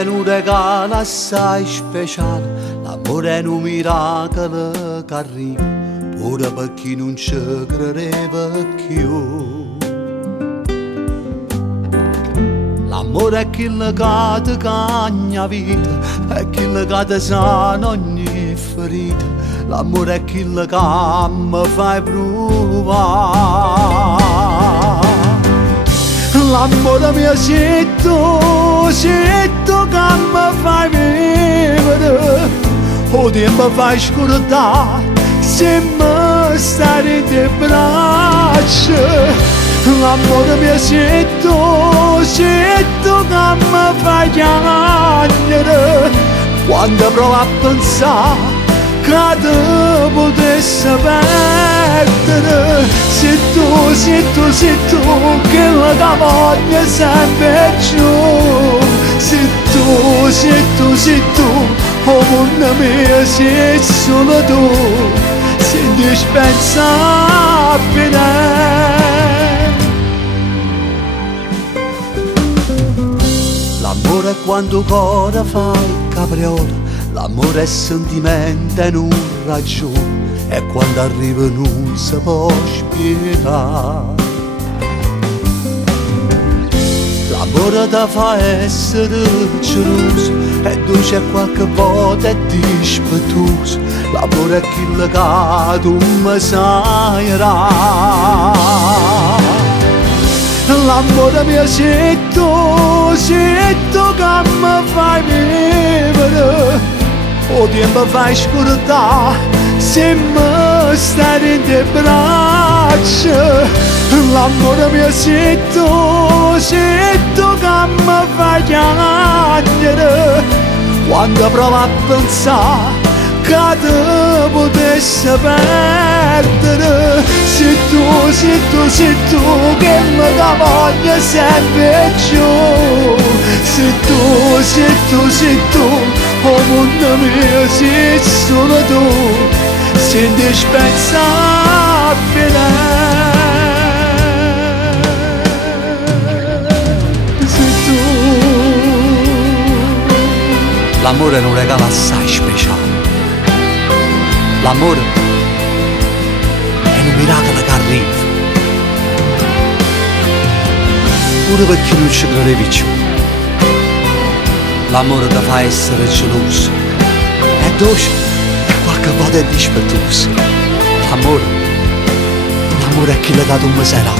è un regalo assai speciale, l'amore è un miracolo che arriva, pure per chi non ci credeva più. L'amore è quello che ti cambia vita, è quello che ti sana ogni ferita, l'amore è quello che mi fai provare. L'amore mio sei tu che mi fai vivere, o tempo fai scordare se mi stai in te braccia. L'amore mio sei tu che mi fai piangere, quando provo a pensare che ti potessi perdere. Sei tu che la voglia sempre giù. Sei tu, oh mondo mio, sei solo tu, sei indispensabile. L'amore è quando cuore fa il capriola, l'amore è sentimento e non ragione, e quando arriva non si può spiegare. L'amore ti fa essere geloso, e dolce e qualche volta è dispettoso, l'amore è quello che tu mi sai dare. L'amore mio sei tu che mi fai vivere, o tempo fai scordare se mi stai in te braccia. L'amore mio sei tu che mi fai piangere, quando provo a pensare che ti potessi perdere. Sei tu che mi dà voglia sempre giù. Sei tu, oh mondo mio, sei solo tu, sei indispensabile. Sei tu. L'amore è un regalo assai speciale, l'amore è un miracolo che arriva, pure per chi non ci credevi più. L'amore ti fa essere geloso, è dolce e qualche volta è dispettoso. L'amore è quello che tu mi sarà.